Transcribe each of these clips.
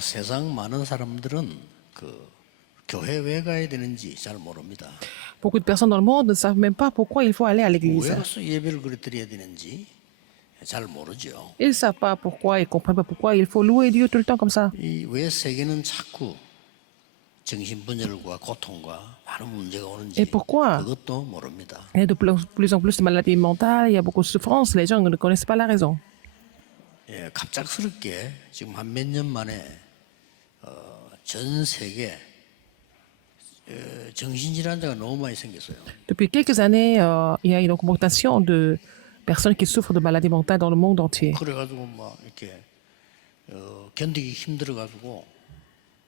세상 많은 사람들은 그 교회 왜 가야 되는지 잘 모릅니다. Beaucoup de personnes dans le monde ne savent même pas pourquoi il faut aller à l'église. 왜 가서 예배를 그리 드려야 되는지 잘 모르죠. Ils ne savent pas pourquoi, ils ne comprennent pas pourquoi il faut louer Dieu tout le temps comme ça. 이 왜 세계는 자꾸 정신분열과 고통과 많은 문제가 오는지 Et pourquoi 그것도 모릅니다. Il y a de plus en plus de maladies mentales, il y a beaucoup de souffrances, les gens ne connaissent pas la raison. 예, 갑작스럽게 지금 한 몇 년 만에 전 세계 정신질환자가 너무 많이 생겼어요. Depuis quelques années, il y a une augmentation de personnes qui souffrent de maladies mentales dans le monde entier. 그래가지고 막 이렇게 견디기 힘들어가지고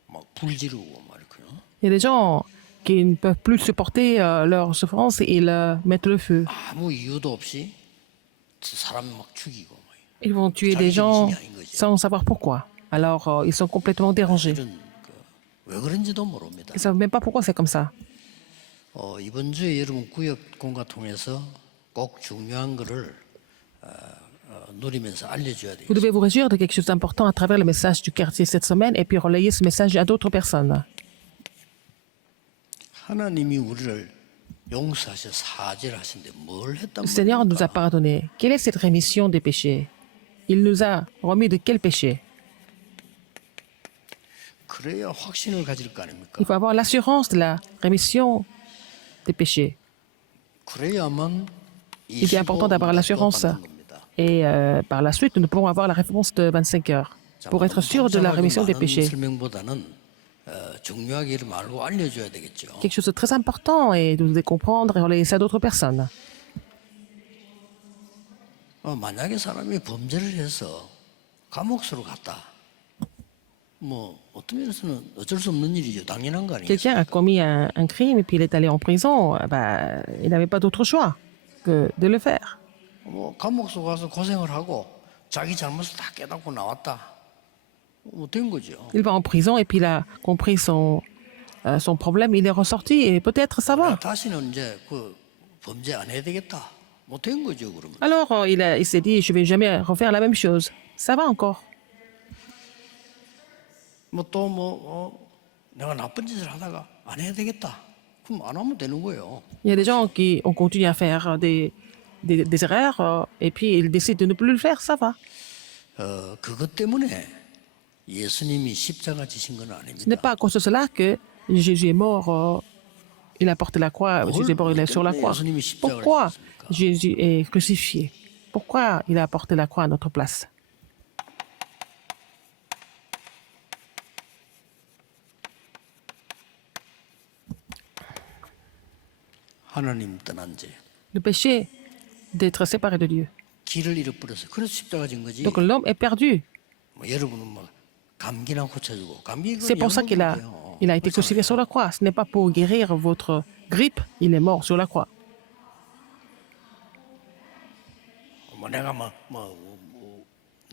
막 불지르고 막 이렇게요. Il y a des gens qui ne peuvent plus supporter leur souffrance et ils mettent le feu. 아무 이유도 없이 사람 막 죽이고 막 Ils vont tuer des gens sans savoir pourquoi. Alors, ils sont complètement dérangés. 이런 왜 그런지도 모릅니다. Ils ne savent même pas pourquoi c'est comme ça. 이번 주에 여러분 구역 공과 통해서 꼭 중요한 거를 누리면서 알려줘야 돼요. Vous devez vous réjouir de quelque chose d'important à travers le message du quartier cette semaine et puis relayer ce message à d'autres personnes. 하나님이 우리를 용서하셔 사죄를 하신데 뭘 했단 Le Seigneur nous a 말입니까? pardonné. Quelle est cette rémission des péchés? Il nous a remis de quel péché? 그래야 확신을 가질 거 아닙니까? Il faut avoir l'assurance de la rémission des péchés. 그래야만 Il est important d'avoir l'assurance. 받는 겁니다. Et par la suite, nous pourrons avoir la réponse de 25 heures pour être sûr de la rémission des 많은 péchés. 설명보다는 중요하게 이름 알고 알려줘야 되겠죠. Quelque chose de très important et de nous comprendre et relayer ça à d'autres personnes. 만약에 사람이 범죄를 해서 감옥으로 갔다. 뭐 어떤 면에서는 어쩔 수 없는 일이죠. 당연한 거 아니에요? Quelqu'un a commis un crime et puis il est allé en prison, bah, il n'avait pas d'autre choix que de le faire. 뭐 감옥으로 가서 고생을 하고 자기 잘못을 다 깨닫고 나왔다. 된 거죠. Il va en prison et puis il a compris son problème, il est ressorti et peut-être ça va. 다시는 이제 그 범죄 안 해야 되겠다. 뭐 된 거죠, 그러면. Alors il s'est dit, je vais jamais refaire la même chose. Ça va encore. 내가 나쁜 짓을 하다가 안 해야 되겠다. 그럼 안 하면 되는 거예요. Il y a des gens qui ont continué à faire des erreurs et puis ils décident de ne plus le faire, ça va. 그것 때문에 예수님이 십자가 지신 건 Ce n'est 아닙니다. pas à cause de cela que Jésus est mort, il a porté la croix, Jésus est mort, il est sur la croix. Pourquoi Jésus est crucifié? Pourquoi il a porté la croix à notre place? 하나님 떠난 죄. Le péché d'être séparé de Dieu. 길을 잃어버려서 그래서 십자가 진 거지. Donc l'homme est perdu. 뭐 여러분은 뭐 감기나 고쳐주고 감기 C'est pour ça qu'il a été crucifié sur la croix. Ce n'est pas pour guérir votre grippe, il est mort sur la croix. 뭐 내가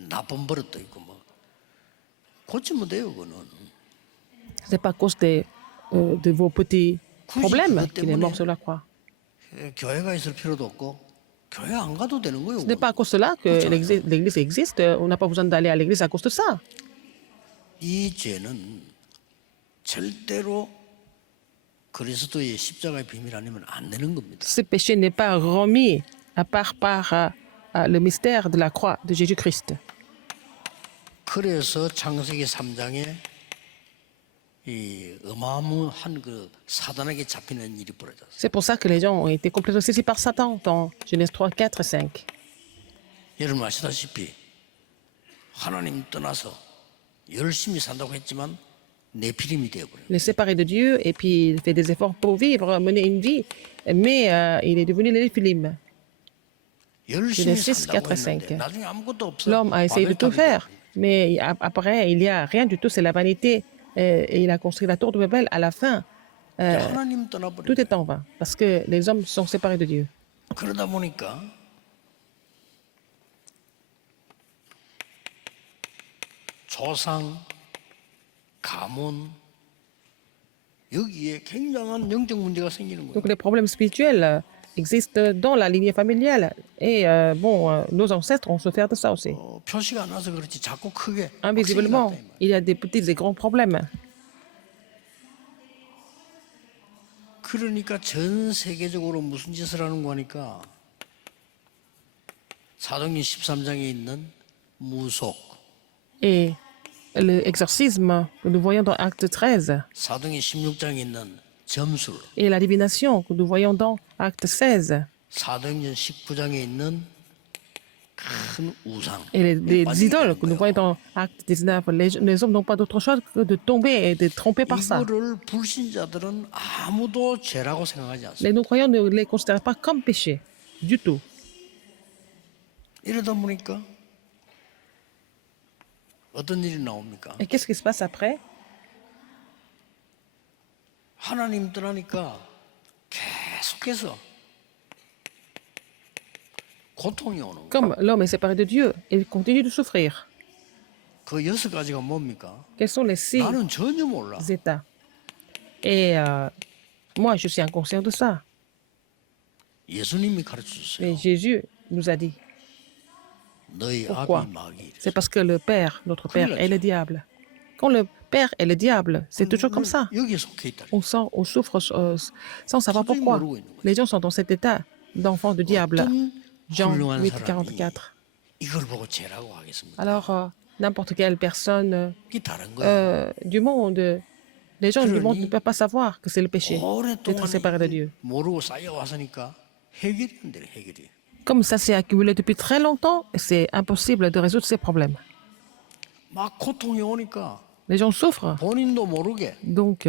나쁜 버릇도 있고 뭐 고치면 돼요, 그거는. Ce n'est pas à cause de vos petits problèmes qu'il est mort sur la croix. 교회가 있을 필요도 없고 교회 안 가도 되는 거예요. Ce n'est pas à cause de cela que l'Église existe. On n'a pas besoin d'aller à l'Église à cause de ça. 이 죄는 절대로 그리스도의 십자가의 비밀 아니면 안 되는 겁니다. Ce péché n'est pas remis à part par le mystère de la croix de Jésus-Christ. 그래서 창세기 3장에 이 어마어마한 그 사단에게 잡히는 일이 벌어졌어요. C'est pour ça que les gens ont été complètement saisis par Satan dans Genèse 3, 4 et 5. 여러분 아시다시피 하나님 떠나서 열심히 산다고 했지만 내피림이 되어버려요. Il est séparé de Dieu et puis il fait des efforts pour vivre, mener une vie, mais il est devenu l'Éphilim. 열심히 Genèse 6, 산다고 4 et 5. 했는데 나중에 아무것도 없어. L'homme a essayé de tout faire, mais après, il n'y a rien du tout, c'est la vanité. Et il a construit la tour de Babel. À la fin, 하나님 떠나버려. tout est en vain, parce que les hommes sont séparés de Dieu. 그러다 보니까 조상, 가문 여기에 굉장한 영적 문제가 생기는 거예요. Donc les problèmes spirituels existe dans la lignée familiale. Et nos ancêtres ont souffert de ça aussi. 표시가 안 나서 그렇지 자꾸 크게 빡세게 Invisiblement, 났다 이 말이야. il y a des petits et grands problèmes. 그러니까 전 세계적으로 무슨 짓을 하는 거니까 사도행전 13장에 있는 무속, Et l'exorcisme que nous voyons dans Acte 13 사도행전 16장에 있는 점술, et la divination que nous voyons dans Acte 16 사도행전 19장에 있는 큰 우상. et les idoles que nous voyons dans Acte 19, les hommes n'ont pas d'autre choix que de tomber et de tromper par ça. 이거를 불신자들은 아무도 죄라고 생각하지 않습니다. Les non-croyants ne les considèrent pas comme péché du tout. 이러다 보니까 어떤 일이 나옵니까? Et qu'est-ce qui se passe après? 하나님 떠나니까 계속해서 고통이 오는 거예요. Comme l'homme est séparé de Dieu, il continue de souffrir. 그 6가지가 뭡니까? Quels sont les 6 나는 전혀 몰라. états? Et moi, je suis inconscient de ça. 예수님이 가르쳐 줬어요. Mais Jésus nous a dit, 너희 pourquoi? 아비 마귀. C'est parce que le Père, notre Père, est le diable. Quand le Père est le diable, c'est toujours comme ça. 여기에 속해 있다. On souffre sans savoir pourquoi. Les gens sont dans cet état d'enfant du diable. 어떤 Jean 훌륭한 8, 사람이 44. 이걸 보고 죄라고 하겠습니다. Alors, n'importe quelle personne 이게 다른 거예요. du monde, les gens du monde ne peuvent pas savoir que c'est le péché d'être séparé de 오랫동안 Dieu. 모르고 쌓여왔으니까 해결이 안 돼, 해결이. Comme ça s'est accumulé depuis très longtemps, c'est impossible de résoudre ces problèmes. 막 고통이 오니까 Les gens souffrent. 본인도 모르게 Donc,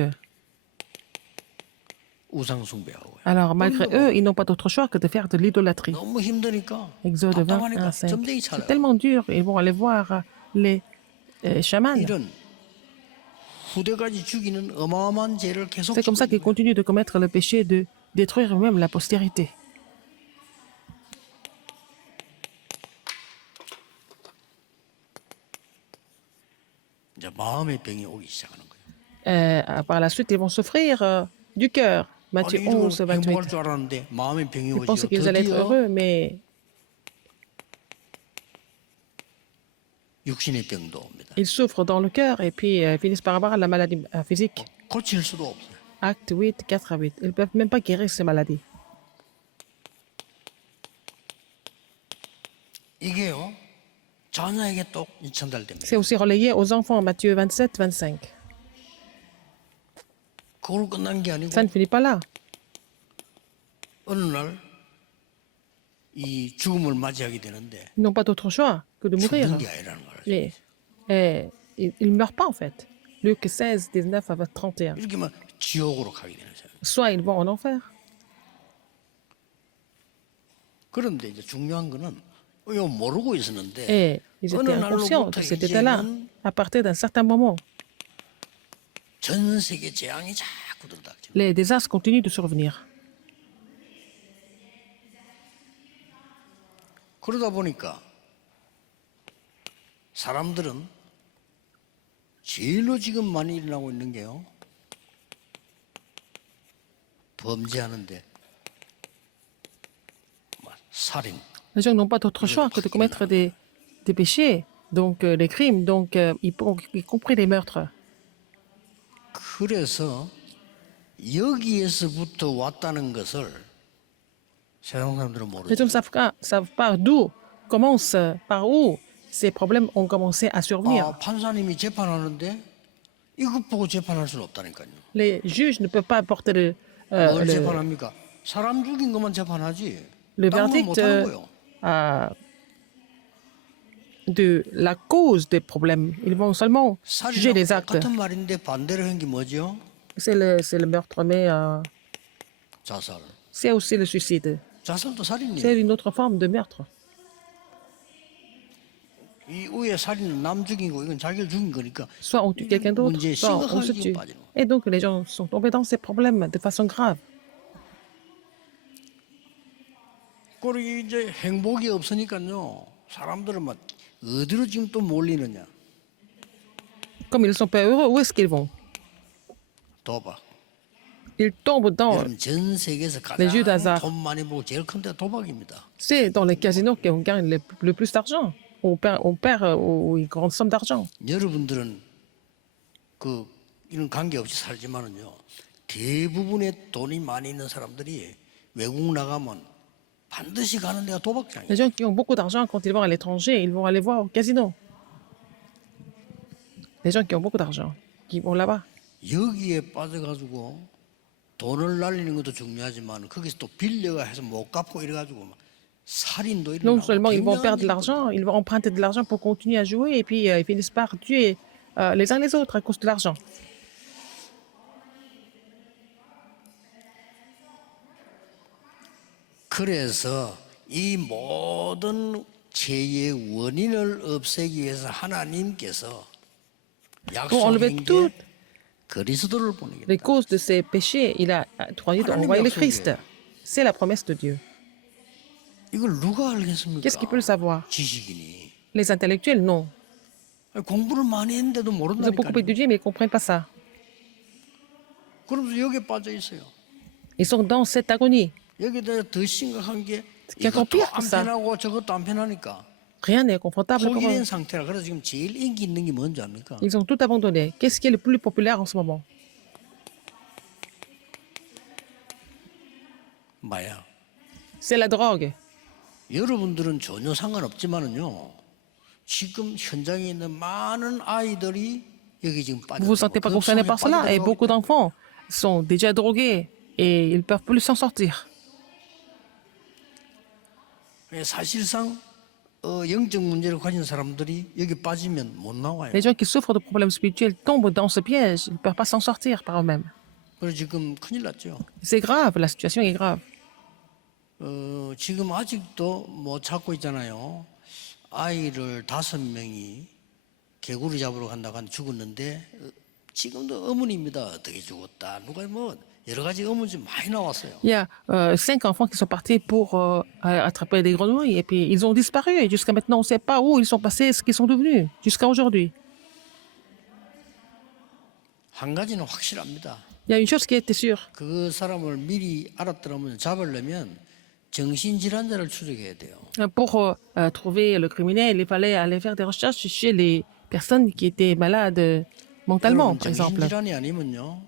우상 숭배하고 alors malgré eux, ils n'ont pas d'autre choix que de faire de l'idolâtrie. 너무 힘드니까 Exode 21, 답답하니까 5. 점쟁이 C'est 찾아요. tellement dur. Ils vont aller voir les chamans. 이런 후대까지 죽이는 어마어마한 죄를 계속 C'est comme ça qu'ils continuent de commettre le péché de détruire même la postérité. 이제 마음의 병이 오기 시작하는 거예요. Par la suite, ils vont souffrir du cœur. Matthieu 아니, 이러고 11, 28. 행복할 줄 알았는데 마음의 병이 Ils 오죠. pensaient qu'ils allaient être 드디어 heureux, mais 육신의 병도 옵니다. ils souffrent dans le cœur et puis finissent par avoir la maladie physique. 고칠 수도 없어요. Acte 8, 4 à 8. Ils ne peuvent même pas guérir ces maladies. 이게요. 자녀에게 또 전달됩니다. C'est aussi relayé aux enfants, Matthieu 27, 25. 그걸로 끝난 게 아니고 Ça ne finit pas là. 어느 날 이 죽음을 맞이하게 되는데 Ils n'ont pas d'autre choix que de mourir. 죽는 게 아니라는 걸 알죠. Mais ils ne meurent pas en fait. Luc 16, 19 à 31. 이렇게만 지옥으로 가게 되는 거예요. Soit ils vont en enfer. 그런데 이제 중요한 거는 이거 모르고 있었는데 Et ils 어느 étaient inconscients 날로부터 de cet état-là. 이제는 À partir d'un certain moment, 전 세계 재앙이 자꾸 들어닥쳐. les désastres continuent de survenir. 그러다 보니까 사람들은 제일로 지금 많이 일어나고 있는 게요. 범죄하는데 살인, Les gens n'ont pas d'autre choix que de commettre des péchés, donc des crimes, donc y compris des meurtres. 그래서 여기에서부터 왔다는 것을 세상 사람들은 Les 모르죠. gens ne savent pas d'où commence, par où ces problèmes ont commencé à survenir. 아, 판사님이 재판하는데 이것 보고 재판할 수는 없다니까요. Les juges ne peuvent pas porter 뭘 le 재판합니까? 사람 죽인 것만 재판하지. le 딴건 verdict 못하는 거예요. de la cause des problèmes. Ils vont seulement juger les 살인하고 actes. 같은 말인데 반대로 한 게 뭐죠? C'est le meurtre, mais 자살. c'est aussi le suicide. 자살도 살인이에요. C'est une autre forme de meurtre. 이 위에 살인은 남 죽이고 이건 자기를 죽인 거니까 Soit on tue quelqu'un d'autre, 문제에 soit on se 심각하게 tue. 빠지는 거예요. Et donc les gens sont tombés dans ces problèmes de façon grave. 그리고 이제 행복이 없으니까요. 사람들은 막 어디로 지금 또 몰리느냐? Comme ils ne sont pas heureux, où est-ce qu'ils vont? 도박, il tombe dans 여러분 전 세계에서 les jeux 가장 d'hasard. 돈 많이 벌고 제일 큰 데가 도박입니다. C'est dans les casinos qu'on gagne le plus d'argent. Une grande somme d'argent. 여러분들은 그 이런 관계없이 살지만은요. 대부분의 돈이 많이 있는 사람들이 외국 나가면 반드시 가는 데가 도박장이에요. Les gens qui ont beaucoup d'argent, quand ils vont à l'étranger, ils vont aller voir au casino. Les gens qui ont beaucoup d'argent, qui vont là-bas. 여기에 빠져가지고 돈을 날리는 것도 중요하지만 거기서 또 빌려가 해서 못 갚고 이래가지고 막 살인도 Non 일어나고 seulement ils vont 굉장한 perdre de 일이 l'argent, ils vont emprunter de l'argent pour continuer à jouer et puis ils finissent par tuer les uns les autres à cause de l'argent. 그래서 이 모든 죄의 원인을 없애기 위해서 하나님께서 Pour enlever 약속한 toutes 게 그리스도를 les 보내겠다. causes de ces péchés, il a choisi d'envoyer le Christ. C'est la promesse de Dieu. 이걸 누가 알겠습니까? Qu'est-ce qui peut le savoir? 지식인이. Les intellectuels, non. 아니, 공부를 많이 했는데도 Ils ont beaucoup 모른다니까요. étudié, mais ils ne comprennent pas ça. 그러면서 여기에 빠져 있어요. Ils sont dans cette agonie. 여기다 더 심각한 게 그냥 이것도 더 안 삐약하다. 편하고 저것도 안 편하니까 Rien n'est confortable pour 포기된 eux. 상태라. 그래서 지금 제일 인기 있는 게 뭔지 압니까? Ils ont tout abandonné. Qu'est-ce qui est le plus populaire en ce moment? 마약. C'est la drogue. 여러분들은 전혀 상관없지만은요. 지금 현장에 있는 많은 아이들이 여기 지금 빠져. Vous ne vous sentez pas concerné par cela et beaucoup d'enfants sont déjà drogués et ils ne peuvent plus s'en sortir. 사실상 영적 문제를 가진 사람들이 여기 빠지면 못 나와요. Les gens qui souffrent de problèmes spirituels tombent dans ce piège. Ils ne peuvent pas s'en sortir par eux-mêmes. 그래서 지금 큰일 났죠. C'est grave, la situation est grave. 지금 아직도 뭐 찾고 있잖아요. 아이를 5명이 개구리 잡으러 간다고 하는데 죽었는데 지금도 의문입니다. 어떻게 죽었다. 누가 뭐 여러 가지 의문이 많이 나왔어요. Il y a 5 enfants qui sont partis pour attraper des grenouilles et puis ils ont disparu. Et jusqu'à maintenant, on ne sait pas où ils sont passés, ce qu'ils sont devenus, jusqu'à aujourd'hui. 한 가지는 확실합니다. Il y a une chose qui était sûre. 그 사람을 미리 알았더라면 잡으려면 정신질환자를 추적해야 돼요. Pour trouver le criminel, il fallait aller faire des recherches chez les personnes qui étaient malades mentalement, 여러분, par exemple. 정신질환이 아니면요.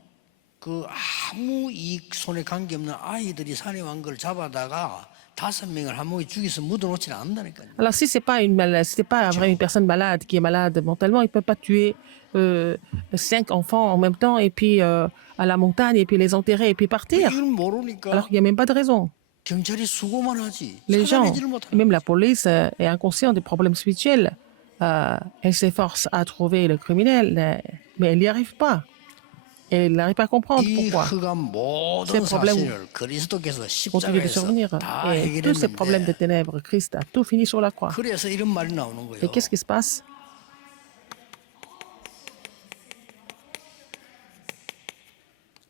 그 아무 이 손에 관계없는 아이들이 산에 왕 걸 잡아다가 5명을 한 몸에 죽여서 묻어놓지는 않는다니까요. Alors, si c'est pas c'est pas vraiment une personne malade qui est malade mentalement, il peut pas tuer 5 enfants en même temps et puis à la montagne et puis les enterrer et puis partir. 이걸 모르니까 Alors qu'il n'y a même pas de raison. 경찰이 수고만 하지. Les gens, 살아내지를 못하는. même la police, est inconsciente des problèmes spirituels. Elle s'efforce à trouver le criminel, mais elle n'y arrive pas. Et elle n'arrive pas à comprendre 이 pourquoi. 흑암 모든 Ces problèmes 사실을 그리스도께서 Continuent de 십자가에서 survenir. 다 Et tous ces problèmes de 해결했는데 ténèbres, Christ a tout fini sur la croix. 그래서 이런 말이 나오는 거예요. Et qu'est-ce qui se passe?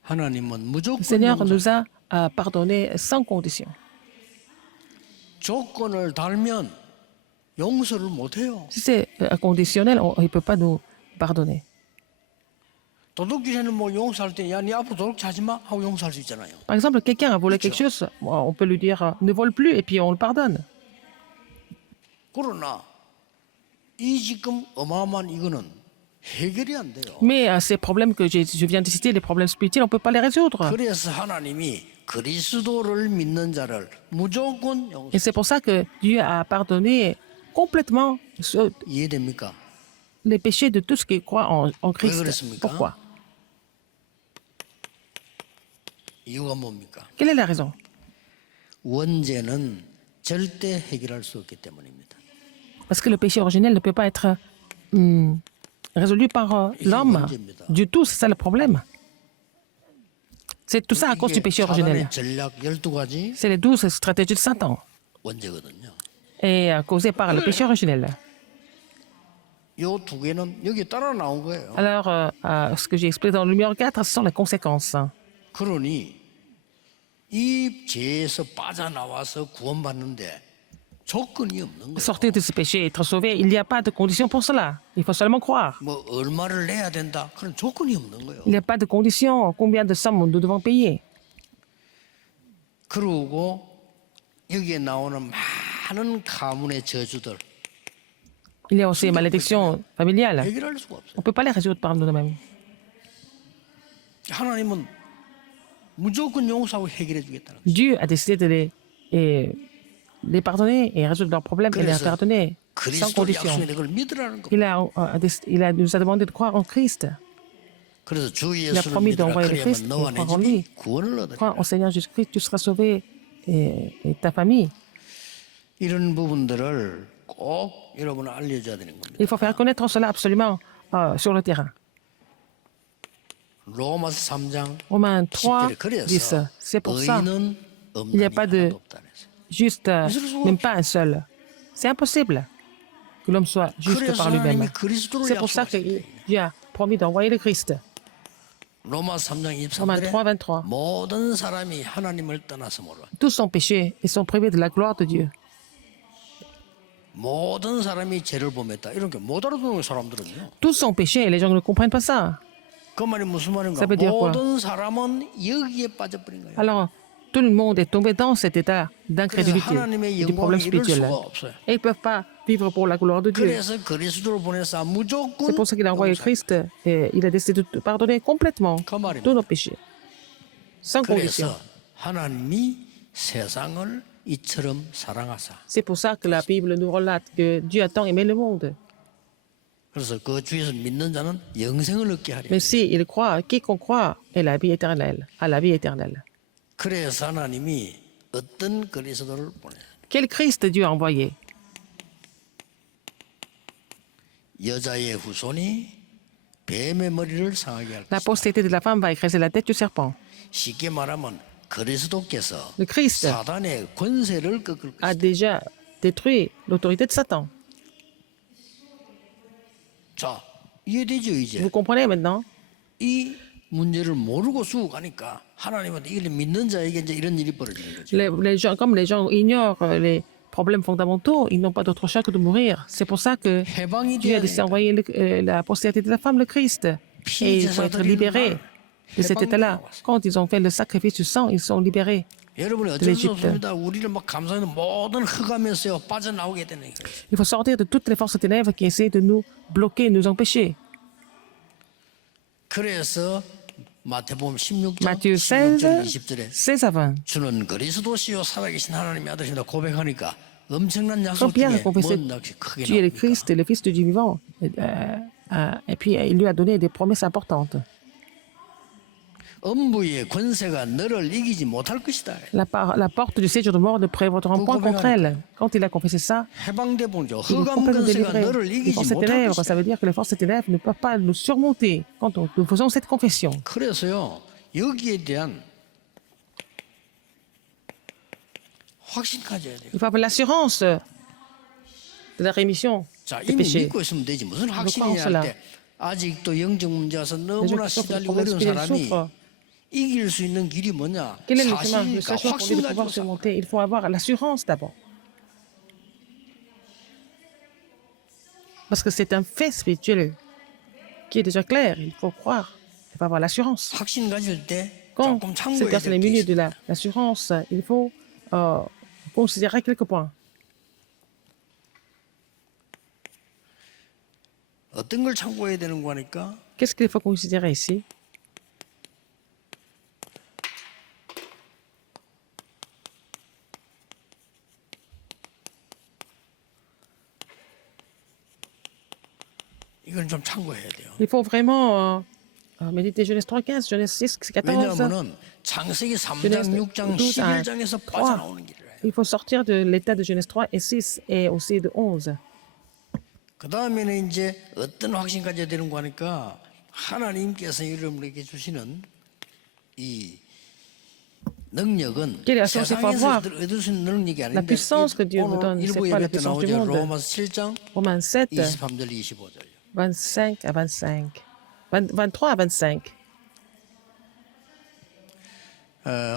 하나님은 무조건 Le Seigneur 용서. nous a pardonné sans condition. 조건을 달면 용서를 못해요. Si c'est conditionnel, il ne peut pas nous pardonner. 도둑질에는 뭐 용서할 때 야 네 앞으로 도둑질 하지 마 하고 용서할 수 있잖아요. Par exemple, quelqu'un a volé quelque chose, on peut lui dire ne vole plus et puis on le pardonne. 그러나 이 지금 어마어마한 이거는 해결이 안 돼요. Mais ces problèmes que je viens de citer, les problèmes spirituels, on ne peut pas les résoudre. 그래서 하나님이 그리스도를 믿는 자를 무조건 용서. Et c'est pour ça que Dieu a pardonné complètement 이해됩니까? les péchés de tous ceux qui croient en Christ. 그렇습니까? Pourquoi? 이유가 뭡니까? Quelle est la raison? 원죄는 절대 해결할 수 없기 때문입니다. Parce que le péché originel ne peut pas être résolu par l'homme. Du tout, c'est ça le problème. C'est tout ça à cause du péché originel. 사단의 전략 12가지 C'est les 12 stratégies de Satan 원죄거든요. et causées par le péché originel. 이 두 개는 여기 따라 나온 거예요. Alors, ce que j'ai expliqué dans le numéro 4, ce sont les conséquences. 그러니 이 죄에서 빠져나와서 구원받는데 조건이 없는 거예요. sortir de ses péchés et être sauvé, il n'y a pas de condition pour cela. Il faut seulement croire. 뭐 얼마를 내야 된다 그런 조건이 없는 거예요. Il n'y a pas de condition. Combien de sommes nous devons payer? 그리고 여기에 나오는 많은 가문의 저주들 Il y a aussi les malédictions familiales. 해결할 수가 없어요. On ne peut pas les résoudre par nous-mêmes. 하나님은 무조건 용서하고 해결해 주겠다는 거예요. Dieu a décidé de les pardonner et résoudre leurs problèmes et les 그래서 pardonner sans 그리스도 condition. 약속의 걸 믿으라는 거. Nous a demandé de croire en Christ. 그래서 주 Il a 예수를 promis 믿으라 d'envoyer le 그래야만 Christ et 너와 내 croire en lui. 집이 구원을 얻으리라. Croire au Seigneur Jésus-Christ, tu seras sauvé et ta famille. 이런 부분들을 꼭 여러분은 알려줘야 되는 겁니다. Il faut faire connaître cela absolument sur le terrain. 로마서 3장 Romains 3 10절에 disent, 그래서 c'est pour ça, 의인은 il n'y a 없나니 pas de 하나도 없다 그래서. juste, même pas un seul. C'est impossible que l'homme soit juste 그래서 par lui-même. 하나님이 그리스도를 C'est pour ça que 약속하셨어요. Dieu a promis d'envoyer le Christ. 로마서 3장 Romains 3, 23절에 23. 모든 사람이 하나님을 떠나서 몰라. Tous sont péchés et sont privés de la gloire de Dieu. 모든 사람이 죄를 범했다. 이런 게 못 알아듣는 사람들은요. Tous sont péchés et les gens ne comprennent pas ça. 그 말이 무슨 말인가? Ça veut dire quoi? 모든 사람은 여기에 빠져버린 거예요. Alors, tout le monde est tombé dans cet état d'incrédulité et du problème spirituel. Et ils ne peuvent pas vivre pour la gloire de Dieu. 그래서 그리스도를 보내서 무조건 C'est pour ça qu'il a envoyé Christ et il a décidé de pardonner complètement 그 말입니다. tous nos péchés, sans condition. 그래서 하나님이 세상을 이처럼 사랑하사. C'est pour ça que la Bible nous relate que Dieu a tant aimé le monde. 그래서 그 주에서 믿는 자는 영생을 얻게 하리. Mais si il croit, quiconque croit est la vie éternelle, à la vie éternelle. 그래서 하나님이 어떤 그리스도를 보내? Quel Christ Dieu a envoyé? 여자의 후손이 뱀의 머리를 상하게 할 La 것이다. postérité de la femme va écraser la tête du serpent. 쉽게 말하면 그리스도께서 Le Christ 사단의 권세를 꺾을 a 것이다. déjà détruit l'autorité de Satan. 자, 이해되죠 이제? Vous comprenez maintenant? 이 문제를 모르고 수고하니까 하나님은 이걸 믿는 자에게 이제 이런 일이 벌어지는 거죠. Les gens, comme les gens ignorent les problèmes fondamentaux, ils n'ont pas d'autre choix que de mourir. C'est pour ça que 해방이 Dieu a 돼야 décidé 되니까. d'envoyer la postérité de la femme, le Christ. Et il faut être libéré de cet état-là. Quand ils ont fait le sacrifice du sang, ils sont libérés. 여러분이 어쩔 수 없습니다. 우리를 막 감사해서 모든 흑암에서 빠져나오게 되는 거예요. Il faut sortir de toutes les forces ténèbres qui essaient de nous bloquer, nous empêcher. 그래서 마태복음 16장 Matthieu 16절 16, 20절에 16 à 20. 주는 그리스도시요 살아계신 하나님의 아들이다 고백하니까 엄청난 약속 Quand Pierre 중에 a confessé 뭔 약속 크게 Dieu est le 나옵니까? Christ, le Fils du Dieu vivant, et puis il lui a donné des promesses importantes. 음부의 권세가 너를 이기지 못할 것이다. La porte du séjour de mort ne prévaudra point contre elle. Quand il a confessé ça, 해방돼 보죠. il est 흑암 complètement 권세가 délivré. 너를 Les 이기지 forces 못할 ténèbres, 것이다. ça veut dire que les forces ténèbres ne peuvent pas nous surmonter quand nous faisons cette confession. 그래서요 여기에 대한 확신 가져야 돼요. Il faut avoir l'assurance de la rémission 자 des 이미 péchés. 믿고 있으면 되지 무슨 crois en 확신이냐 cela. 할 때 아직도 영적 문제 와서 Les 너무나 gens qui souffrent de 시달리고 problèmes 어려운 spirituels 사람이 souffrent. 이길 수 있는 길이 뭐냐? Quel est le chemin, le 사실과 seul chemin pour lui 확신 de pouvoir 가지고 살아. surmonter? Il faut avoir l'assurance d'abord. Parce que c'est un fait spirituel qui est déjà clair. Il faut croire. Il faut avoir l'assurance. 확신 가질 때 Quand 조금 cette 참고해야 personne 될 est 게 munie 있어요. de l'assurance, il faut considérer quelques points. 어떤 걸 참고해야 되는 거니까 Qu'est-ce qu'il faut considérer ici? 이건 좀 참고해야 돼요. Il faut vraiment méditer Genèse 3.15, Genèse 6, 14. 왜냐하면은 창세기 3장, Genèse 6장, 12 à 11장에서 3. 빠져나오는 길이에요. Il faut sortir de l'état de Genèse 3 et 6 et aussi de 11. 그 다음에는 이제 어떤 확신 가져야 되는 거니까 하나님께서 여러분에게 주시는 이 능력은 Quelle est la chance qu'il faut 세상에서 avoir? 얻을 수 있는 능력이 La 아닌데 puissance que Dieu vous 오늘 donne, 일부 c'est pas la 예배 때 puissance du 나오죠. monde. 로마서 7장 Romains 7, 23절 25절. 25 à 25. 23 à 25.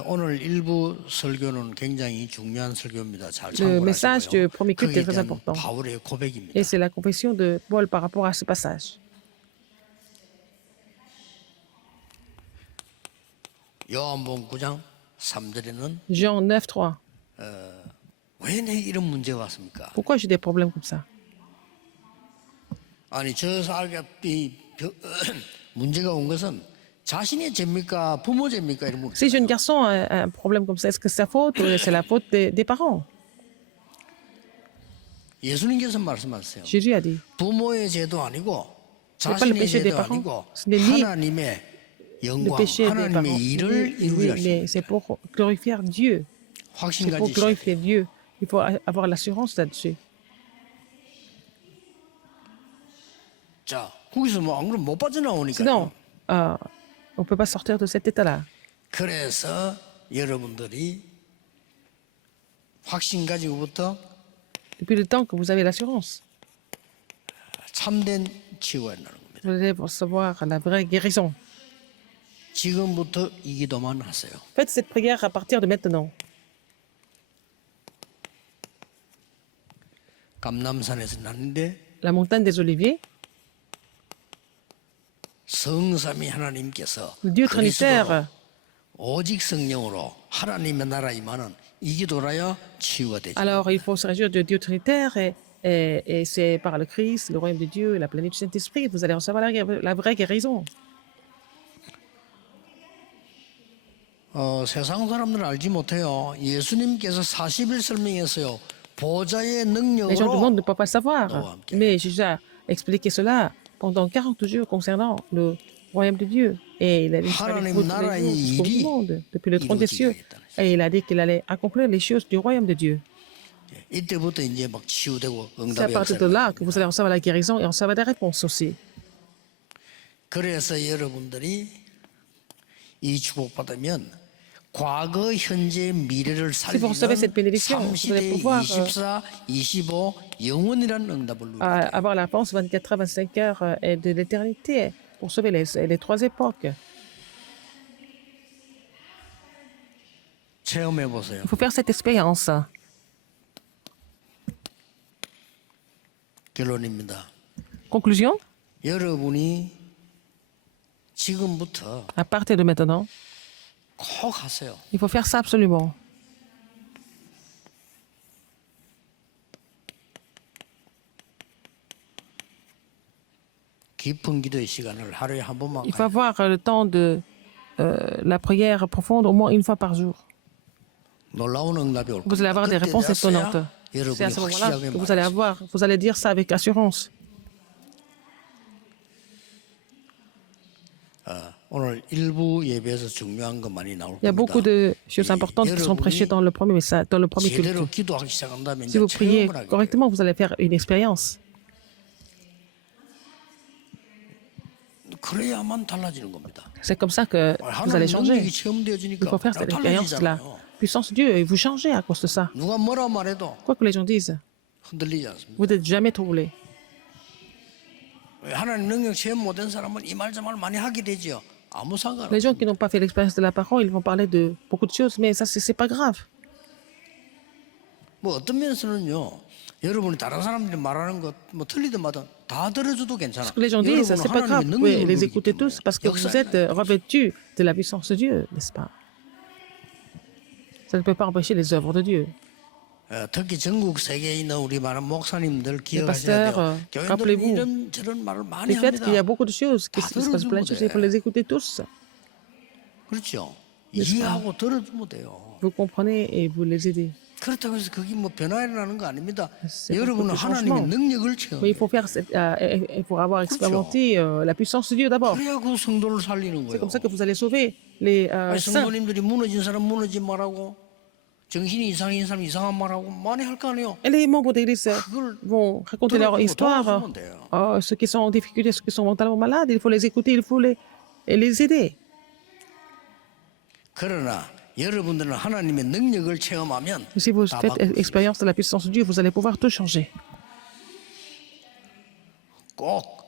오늘 일부 설교는 굉장히 중요한 설교입니다. 잘 Le message 참고하시고요. du premier culte 거기에 est très 대한 important. 바울의 고백입니다. Et c'est la confession de Paul par rapport à ce passage. 요한복음 9장 3절에는 Jean 9, 3. 왜 내 이런 문제가 왔습니까? Pourquoi j'ai des problèmes comme ça? 아니 저 사람이 문제가 온 것은 자신의 죄입니까? 부모 죄입니까? 이런 거. Si jeune garçon a un problème comme ça, est-ce que c'est sa faute ou c'est la faute des parents? 예수님께서 말씀하세요. Jésus a dit, 부모의 죄도 아니고 C'est pas le 자신의 péché des 죄도 parents. 아니고 Ce n'est ni 하나님의 le 영광, péché des parents, 하나님의 일을 이루려 mais c'est pour glorifier Dieu. 확신 C'est pour 가지셔야 돼요. glorifier Dieu. Il faut avoir l'assurance là-dessus. 자, 거기서 뭐 안 그러면 못 빠져나오니까. Sinon, on ne peut pas sortir de cet état-là. 그래서 여러분들이 확신 가지고부터 Depuis le temps que vous avez l'assurance, 참된 치유가 일어나는 겁니다. vous allez recevoir la vraie guérison. 지금부터 이 기도만 하세요. Faites cette prière à partir de maintenant. 감남산에서 났는데 La montagne des Oliviers, 성삼위 하나님께서 le Dieu 그리스도로 Trinitaire, 오직 성령으로 하나님의 나라 임하는 이 기도라야 치유가 되죠. alors il faut se réjouir de Dieu Trinitaire et c'est par le Christ, le royaume de Dieu et la plénitude du Saint-Esprit que vous allez recevoir la vraie guérison. 세상 사람들은 알지 못해요. 예수님께서 40일 설명했어요. 보좌의 Les gens du monde 능력으로 ne peuvent pas savoir. Mais Jésus a expliqué cela pendant 40 jours concernant le royaume de Dieu. Et il a dit qu'il allait 하나님 tous les 나라의 jours jusqu'au 일이 monde, depuis le trône des cieux. 이루어지겠다는 Et il a dit qu'il allait accomplir les choses du royaume de Dieu. 이때부터 이제 막 치유되고 C'est à 응답이 partir de là que vous allez recevoir la guérison et recevoir des réponses aussi. 그래서 여러분들이 이 축복받으면 과거, 현재, 미래를 Si vous recevez cette 살리는 bénédiction, vous allez 30대, pouvoir 24, 25 영원이라는 응답을 누리게 돼요. avoir la réponse 24 heures, 25 heures et de l'éternité pour sauver les trois époques. 체험해 보세요. Il faut faire cette expérience. 결론입니다. Conclusion, 여러분이 지금부터 à partir de maintenant, 꼭 하세요. il faut faire ça absolument. 깊은 기도의 시간을 하루에 한 번만 Il faut 가요. avoir le temps de la prière profonde au moins une fois par jour. 놀라운 응답이 올 Vous allez avoir des 그때 réponses 됐어야 étonnantes. C'est 여러분이 à ce moment-là 확실하게 que vous allez dire ça avec assurance. 오늘 일부 예배에서 중요한 것 많이 나올 Il y a beaucoup 겁니다. de choses importantes qui sont prêchées dans le premier message, dans le premier culte. 제대로 기도하기 시작한다면 Si 이제 vous priez 체험을 하게 돼요. correctement, vous allez faire une expérience. 그래야만 달라지는 겁니다. C'est comme ça que vous allez 하나님 changer. 능력이 체험되어지니까 Il faut faire cette expérience, la 달라지잖아요. puissance de Dieu, et vous changez à cause de ça. 누가 뭐라 말해도 Quoi que les gens disent, 흔들리지 않습니다. vous n'êtes jamais troublé. 하나님 능력 체험 못한 사람은 이 말 저 말 많이 하게 되죠. 아무 Les 상관없어요. gens qui n'ont pas fait l'expérience de la parole, ils vont parler de beaucoup de choses, mais ça, c'est pas grave. 뭐 어떤 면에서는요. 여러분이 다른 사람들이 말하는 것 뭐 틀리든 마든 다 들어줘도 괜찮아. Ce que les gens disent, 여러분은 c'est pas grave. 하나님의 Vous pouvez 능력을 les 누리기 écouter 때문에 tous parce que vous êtes revêtus de la puissance de Dieu, n'est-ce pas? Ça ne peut pas empêcher les œuvres de Dieu. 특히 전국 세계에 있는 우리 많은 목사님들 기억하셔야 pasteurs, 돼요. 교인들은 rappelez-vous, 이런 저런 말을 많이 Le fait qu'il y a 합니다. beaucoup de choses, qu'il se passe plein de choses, il faut les écouter tous. 그렇죠. n'est-ce pas? 이해하고 들어주면 돼요. Vous comprenez et vous les aidez. 그렇다고 해서 그게 뭐 변화 일어나는 거 아닙니다. C'est 여러분은 beaucoup de 하나님의 changements. 능력을 Mais il 체험해요. faut faire, il faut avoir expérimenté la puissance de Dieu d'abord. 그래야 그 성도를 살리는 C'est 거예요. comme ça que vous allez sauver les 아니, saints. 성도님들이 무너진 사람 무너진 말하고 정신이 이상인 사람 이상한 말하고 많이 할 거 아니에요. Et les membres d'église 그걸 vont raconter leur 들어주고 histoire. 도와주면 돼요. Ceux qui sont en difficulté, ceux qui sont mentalement malades, il faut les écouter, il faut les aider. 그러나 여러분들은 하나님의 능력을 체험하면 Si vous 다 faites 바꿀 수 있어요. expérience de la puissance de Dieu, vous allez pouvoir tout changer. 꼭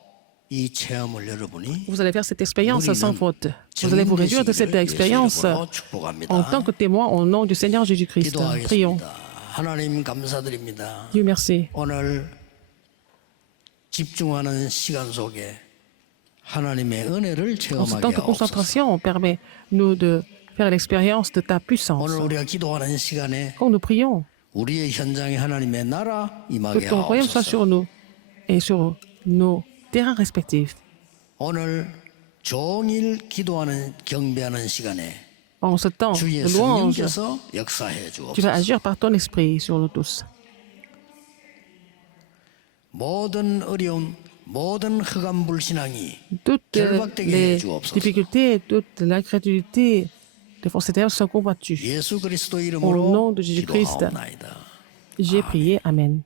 이 체험을 여러분이 Vous allez faire cette expérience sans faute. Vous allez vous réjouir de cette expérience 이름으로 en 축복합니다. tant que témoin au nom du Seigneur Jésus-Christ. Prions. 기도하겠습니다. 하나님 감사드립니다. Dieu merci. 오늘 집중하는 시간 속에 하나님의 은혜를 En ce 체험하게 temps de 하옵소서. concentration, permets-nous de faire l'expérience de ta puissance. 오늘 우리가 기도하는 시간에 Quand nous prions, 우리의 현장에 하나님의 나라 que 임하게 ton royaume soit 하옵소서. sur nous et sur nos terrains respectifs. 오늘 종일 기도하는 경배하는 시간에 En ce temps 주의 de louange, 성령께서 역사해 tu vas 주옵소서. agir par ton esprit sur nous tous. 모든 어려움, 모든 흑암 불신앙이 Toutes 결박되게 해 les 주옵소서. difficultés, toute l'incrédulité, les forces ténèbres sont combattues. 예수 그리스도 Au 이름으로 nom de Jésus-Christ, 기도하옵나이다. j'ai prié. Amen.